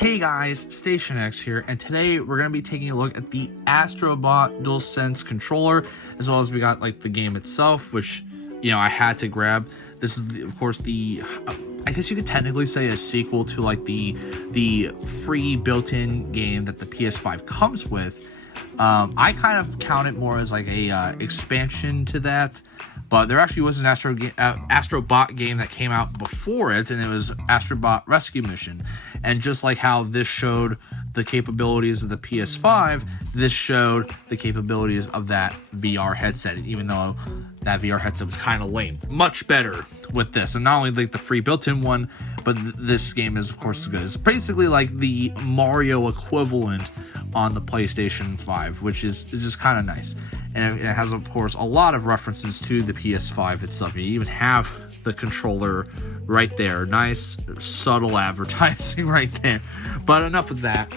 Hey guys, Station X here, and today we're going to be taking a look at the Astro Bot Dualsense controller, as well as we got like the game itself, which, you know, I had to grab. This is, of course, the, I guess you could technically say a sequel to like the free built-in game that the PS5 comes with. I kind of count it more as like a expansion to that. But there actually was an Astro Bot game that came out before it, and it was Astro Bot Rescue Mission. And just like how this showed the capabilities of the PS5, this showed the capabilities of that VR headset, even though that VR headset was kind of lame. Much better with this, and not only like the free built-in one, but this game is of course good. It's basically like the Mario equivalent on the PlayStation 5, which is just kind of nice. And it has, of course, a lot of references to the PS5 itself. You even have the controller right there. Nice, subtle advertising right there. But enough of that.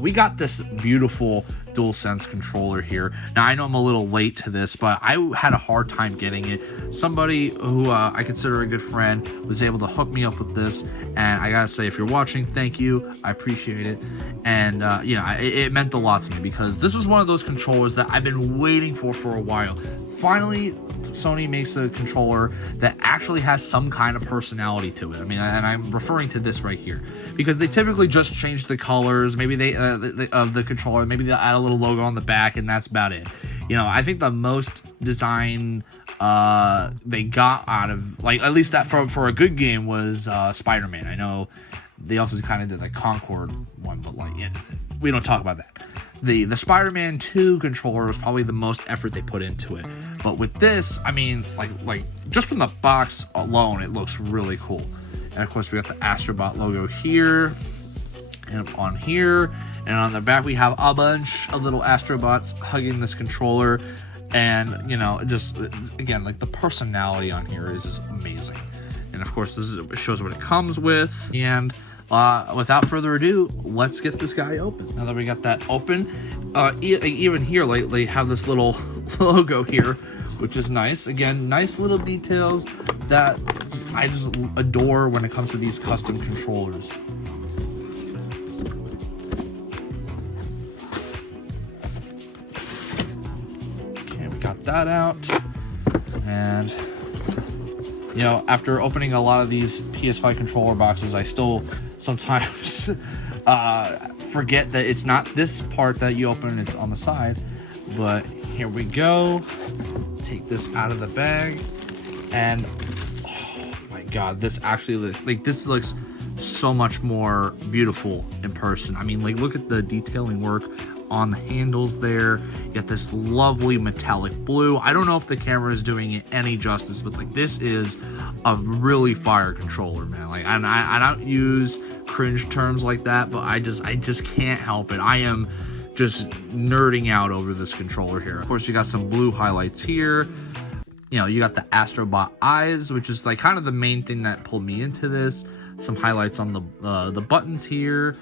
We got this beautiful DualSense controller here. Now, I know I'm a little late to this, but I had a hard time getting it. Somebody who I consider a good friend was able to hook me up with this, and I gotta say, if you're watching, thank you. I appreciate it. And you know, it meant a lot to me because this was one of those controllers that I've been waiting for a while. Finally, Sony makes a controller that actually has some kind of personality to it. I mean, and I'm referring to this right here because they typically just change the colors, maybe of the controller, maybe they'll add a little logo on the back, and that's about it. You know, I think the most design they got out of, like, at least that for a good game was Spider-Man. I know they also kind of did like Concord one, but like, yeah, we don't talk about that. The Spider-Man 2 controller was probably the most effort they put into it. But with this, I mean, like just from the box alone, it looks really cool. And of course, we got the Astro Bot logo here and on here. And on the back, we have a bunch of little Astro Bots hugging this controller. And, you know, just, again, like the personality on here is just amazing. And of course, this shows what it comes with. And without further ado, let's get this guy open. Now that we got that open, even here, like, they have this little logo here, which is nice. Again, nice little details that I just adore when it comes to these custom controllers. Okay, we got that out. And, you know, after opening a lot of these PS5 controller boxes, I still sometimes forget that it's not this part that you open, it's on the side. But here we go. Take this out of the bag, and oh my god, this actually this looks so much more beautiful in person. I mean, like, look at the detailing work on the handles there. You got this lovely metallic blue. I don't know if the camera is doing it any justice, but like, this is a really fire controller, man. Like, I don't use cringe terms like that, but I just can't help it. I am just nerding out over this controller here. Of course, you got some blue highlights here. You know, you got the Astro Bot eyes, which is like kind of the main thing that pulled me into this. Some highlights on the buttons here.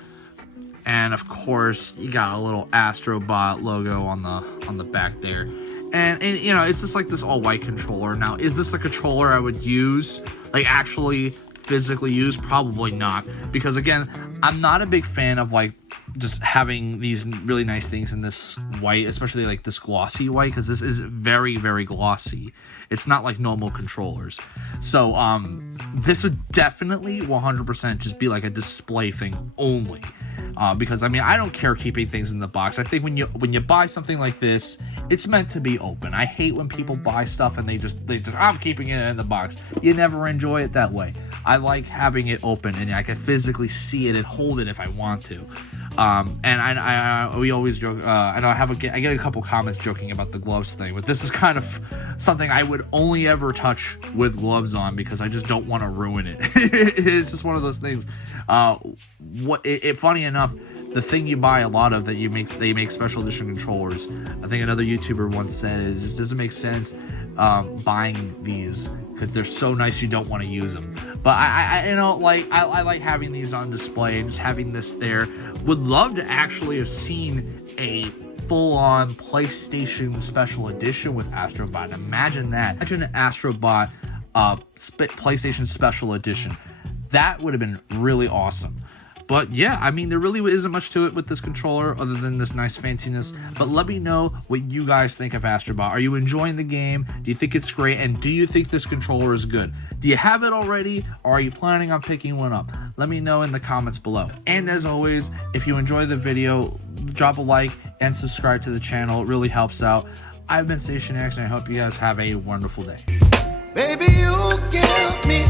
And of course, you got a little Astro Bot logo on the back there. And you know, it's just like this all white controller. Now, is this a controller I would use, like actually physically use? Probably not, because again, I'm not a big fan of like just having these really nice things in this white, especially like this glossy white, because this is very, very glossy. It's not like normal controllers. So this would definitely 100% just be like a display thing only. Because I mean, I don't care keeping things in the box. I think when you buy something like this, it's meant to be open. I hate when people buy stuff and they just I'm keeping it in the box. You never enjoy it that way. I like having it open and I can physically see it and hold it if I want to. And we always joke. I know I get a couple comments joking about the gloves thing, but this is kind of something I would only ever touch with gloves on because I just don't want to ruin it. It's just one of those things. Funny enough, the thing you buy a lot of that they make special edition controllers. I think another YouTuber once said it just doesn't make sense buying these because they're so nice you don't want to use them. But I you know, like I like having these on display and just having this there. Would love to actually have seen a full-on PlayStation special edition with Astro Bot. Imagine that. Imagine an Astro Bot PlayStation special edition. That would have been really awesome. But yeah, I mean, there really isn't much to it with this controller other than this nice fanciness. But let me know what you guys think of Astro Bot. Are you enjoying the game? Do you think it's great? And do you think this controller is good? Do you have it already, or are you planning on picking one up? Let me know in the comments below. And as always, if you enjoyed the video, drop a like and subscribe to the channel. It really helps out. I've been Station X, and I hope you guys have a wonderful day. Baby, you give me